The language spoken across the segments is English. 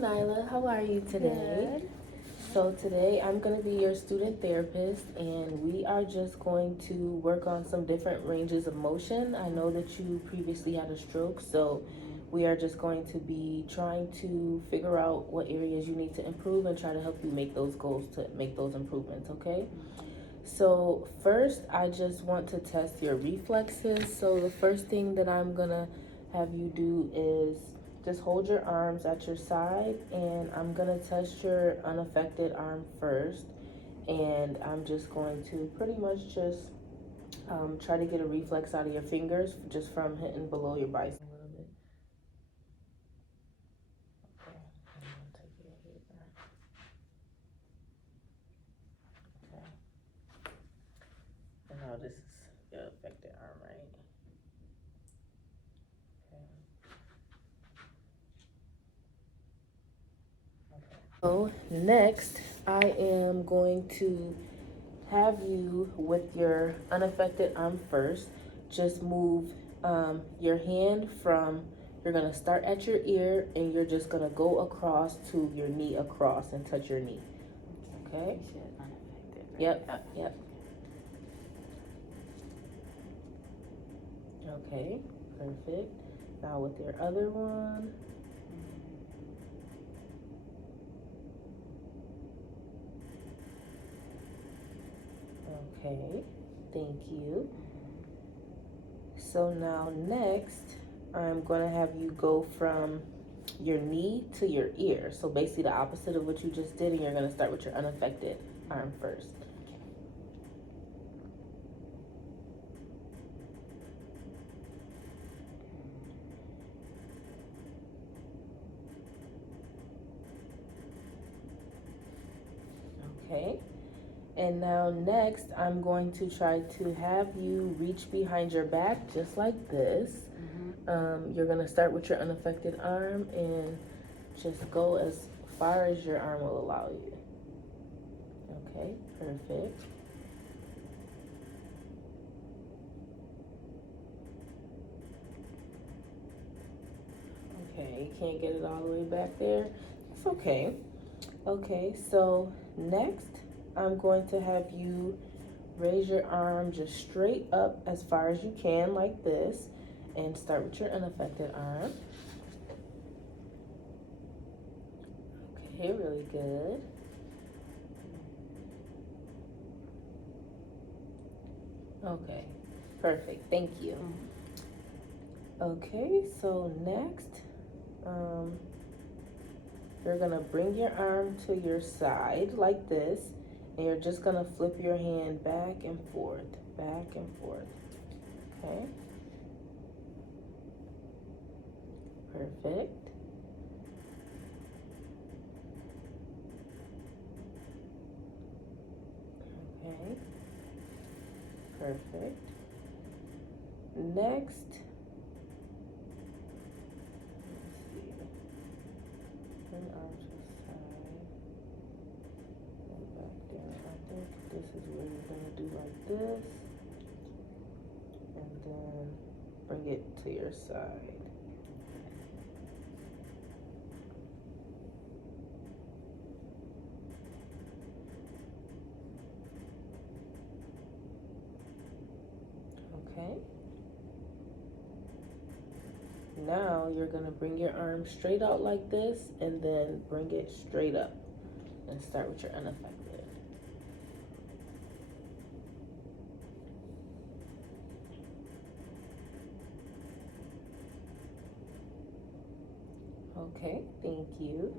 Nyla, how are you today? Good. So today I'm going to be your student therapist and we are just going to work on some different ranges of motion. I know that you previously had a stroke, so we are just going to be trying to figure out what areas you need to improve and try to help you make those goals to make those improvements, okay? So first, I just want to test your reflexes. So the first thing that I'm gonna have you do is just hold your arms at your side, and I'm gonna test your unaffected arm first. And I'm just going to pretty much just try to get a reflex out of your fingers just from hitting below your bicep a little bit. Okay, I'm gonna take it here. Okay. And now this is your affected arm, right? So next, I am going to have you with your unaffected arm first. Just move your hand from, you're gonna start at your ear and you're just gonna go across to your knee across and touch your knee. Okay? Yep, yep. Okay, perfect. Now with your other one. Okay, thank you. So now next, I'm gonna have you go from your knee to your ear. So basically the opposite of what you just did, and you're gonna start with your unaffected arm first. Okay. And now next, I'm going to try to have you reach behind your back just like this. You're gonna start with your unaffected arm and just go as far as your arm will allow you. Okay, perfect. Okay, you can't get it all the way back there. It's okay. Okay, so next, I'm going to have you raise your arm just straight up as far as you can, like this, and start with your unaffected arm. Okay, really good. Okay, perfect. Thank you. Okay, so next, you're gonna bring your arm to your side like this, and you're just gonna flip your hand back and forth, back and forth. Okay. Perfect. Okay. Perfect. Next, let's see. Bring arm to the side. And back down. I think this is where you're gonna do like this. And then bring it to your side. Okay. Now you're gonna bring your arm straight out like this and then bring it straight up and start with your unaffected. Okay, thank you.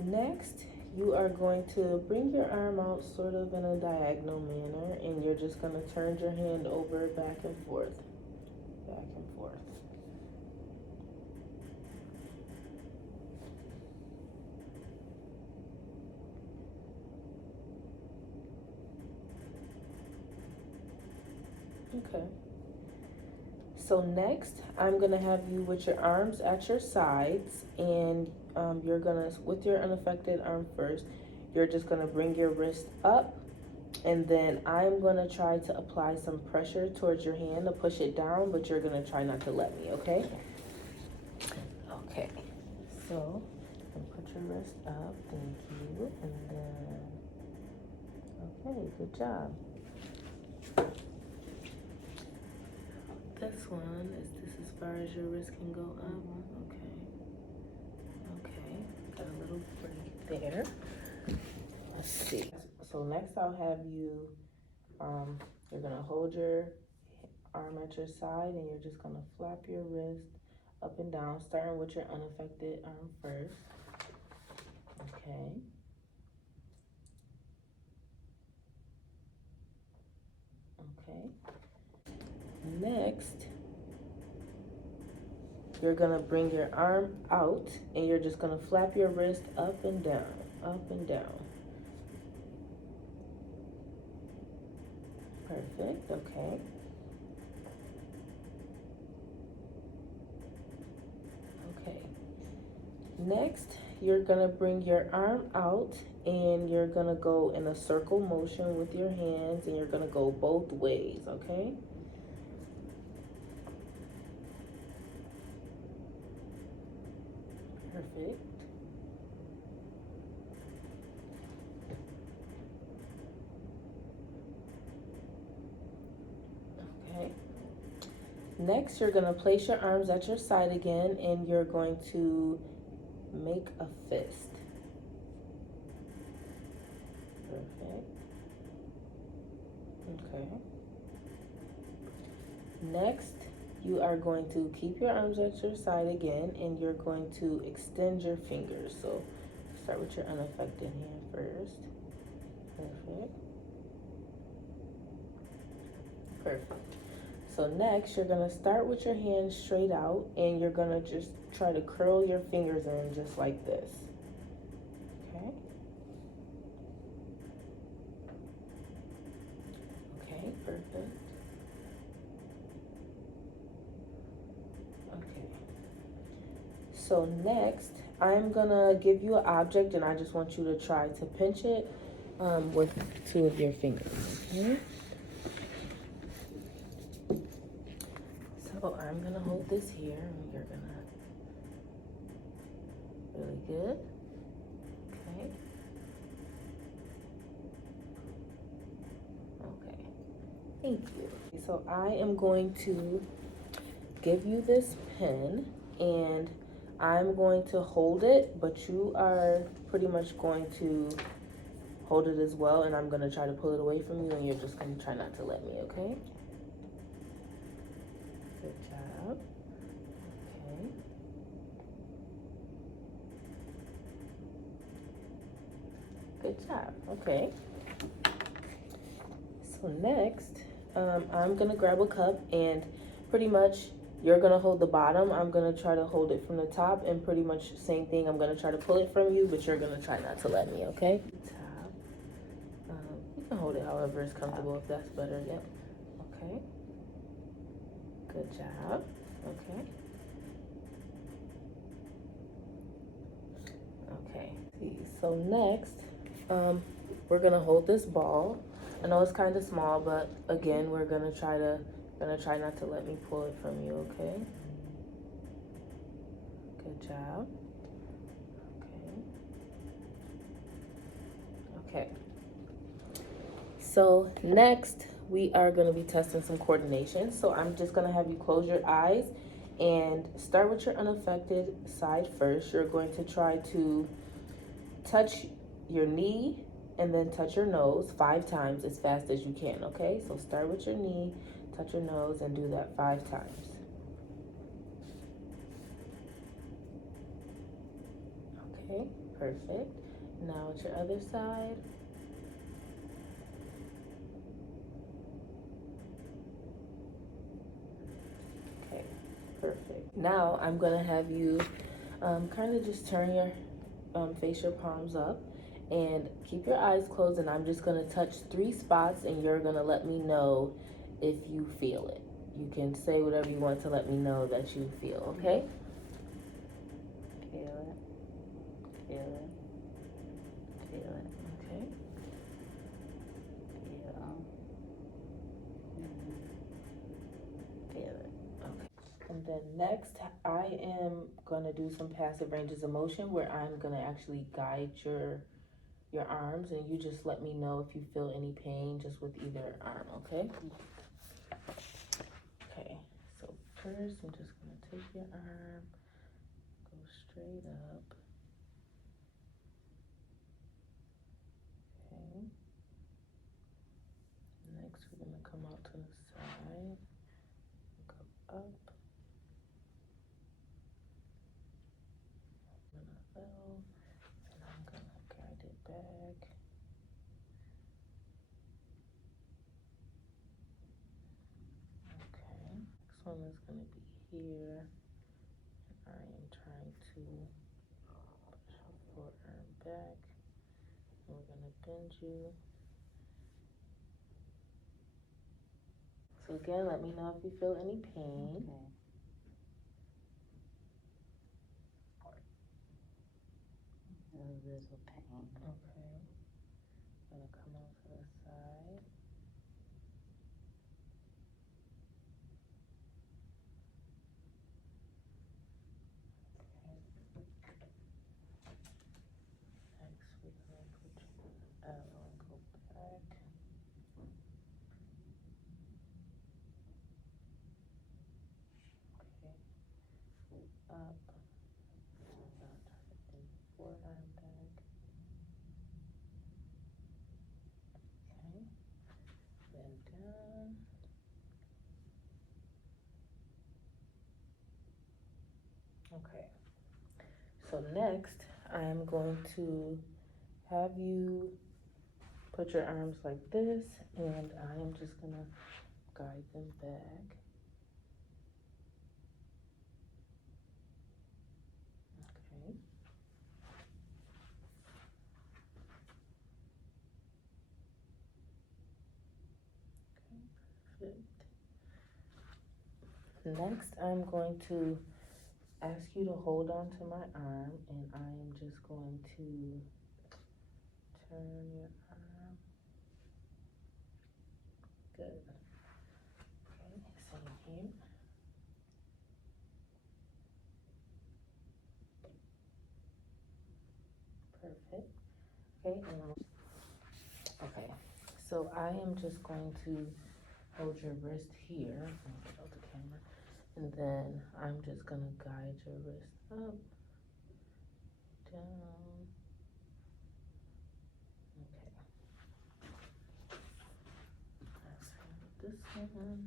Next, you are going to bring your arm out sort of in a diagonal manner, and you're just going to turn your hand over back and forth, back and forth. Okay. So next, I'm gonna have you with your arms at your sides, and you're gonna, with your unaffected arm first, you're just gonna bring your wrist up, and then I'm gonna try to apply some pressure towards your hand to push it down, but you're gonna try not to let me, okay? Okay, so can put your wrist up, thank you, and then, okay, good job. This one, is this as far as your wrist can go up? Okay, got a little break there. Let's see. So next I'll have you, you're gonna hold your arm at your side and you're just gonna flap your wrist up and down, starting with your unaffected arm first. Okay. Okay. Next, you're gonna bring your arm out and you're just gonna flap your wrist up and down, up and down. Perfect, okay. Okay. Next, you're gonna bring your arm out and you're gonna go in a circle motion with your hands and you're gonna go both ways, okay? Perfect. Okay. Next, you're gonna place your arms at your side again and you're going to make a fist. Perfect. Okay. Next, you are going to keep your arms at your side again and you're going to extend your fingers. So start with your unaffected hand first. Perfect. Perfect. So next, you're gonna start with your hands straight out and you're gonna just try to curl your fingers in just like this. Okay. Okay, perfect. Okay. So next, I'm gonna give you an object and I just want you to try to pinch it with two of your fingers. Okay? So I'm gonna hold this here and you're gonna, really good. Okay. Okay, thank you. So I am going to give you this pen and I'm going to hold it, but you are pretty much going to hold it as well and I'm gonna try to pull it away from you and you're just gonna try not to let me, okay? Good job. Okay. Good job. Okay. So next, I'm gonna grab a cup and pretty much you're gonna hold the bottom. I'm gonna try to hold it from the top and pretty much same thing. I'm gonna try to pull it from you, but you're gonna try not to let me, okay? Top. You can hold it however is comfortable if that's better. Yep. Okay. Good job. Okay. Okay. So next, we're gonna hold this ball. I know it's kind of small, but again, we're gonna try not to let me pull it from you. Okay. Good job. Okay. Okay. So next, we are gonna be testing some coordination. So I'm just gonna have you close your eyes and start with your unaffected side first. You're going to try to touch your knee and then touch your nose 5 times as fast as you can, okay? So start with your knee, touch your nose, and do that 5 times. Okay, perfect. Now with your other side. Okay, perfect. Now I'm gonna have you kind of just turn your, face your palms up and keep your eyes closed and I'm just gonna touch 3 spots and you're gonna let me know if you feel it. You can say whatever you want to let me know that you feel, okay? Feel it, feel it, feel it, okay? Feel it, okay. And then next, I am gonna do some passive ranges of motion where I'm gonna actually guide your arms, and you just let me know if you feel any pain just with either arm, okay? Okay, so first I'm just gonna take your arm, go straight up. Okay. Next we're gonna come out to the side, go up, open a L, and I'm gonna guide it back. Okay, next one is gonna be here. I am trying to push your forearm back. And we're gonna bend you. So again, let me know if you feel any pain. Okay. A little pain. Okay. I'm gonna come out to the side. Next, we're gonna put you out and go back. Okay. Up. Now try to bend the forearm back. Okay. Bend down. Okay. So next, I am going to have you put your arms like this, and I am just gonna guide them back. Okay. Okay, perfect. Next, I'm going to ask you to hold on to my arm, and I am just going to turn your arm. Good. Okay, same here. Perfect. Okay, okay. So I am just going to hold your wrist here. Let me get out the camera. And then I'm just gonna guide your wrist up, down. Okay. Let's have this one.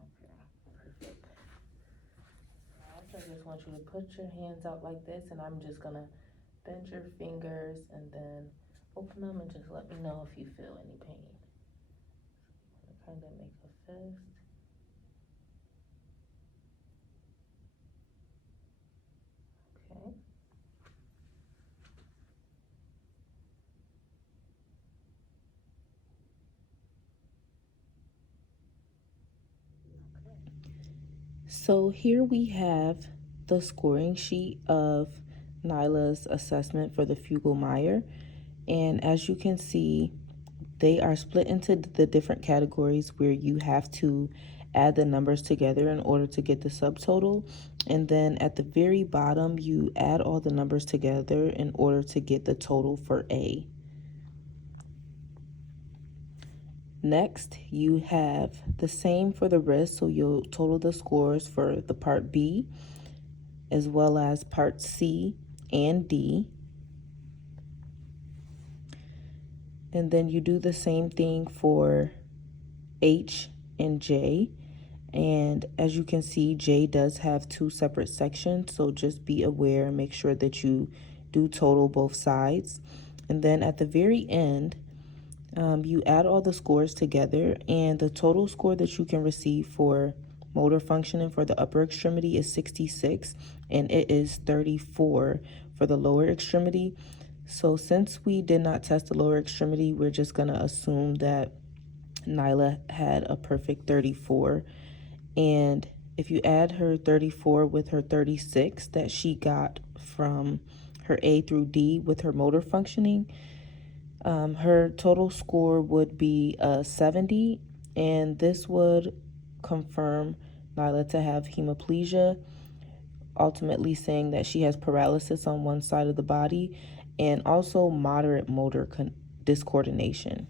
Okay, perfect. I just want you to put your hands out like this, and I'm just gonna bend your fingers and then open them and just let me know if you feel any pain. Kind of make a fist. Okay. So here we have the scoring sheet of Nyla's assessment for the Fugl-Meyer. And as you can see, they are split into the different categories where you have to add the numbers together in order to get the subtotal. And then at the very bottom, you add all the numbers together in order to get the total for A. Next, you have the same for the rest, so you'll total the scores for the part B, as well as part C and D. And then you do the same thing for H and J. And as you can see, J does have two separate sections, so just be aware and make sure that you do total both sides. And then at the very end, you add all the scores together, and the total score that you can receive for motor functioning for the upper extremity is 66, and it is 34 for the lower extremity. So since we did not test the lower extremity, we're just going to assume that Nyla had a perfect 34. And if you add her 34 with her 36 that she got from her A through D with her motor functioning, Her total score would be 70, and this would confirm Nyla to have hemiplegia, ultimately saying that she has paralysis on one side of the body and also moderate motor discoordination.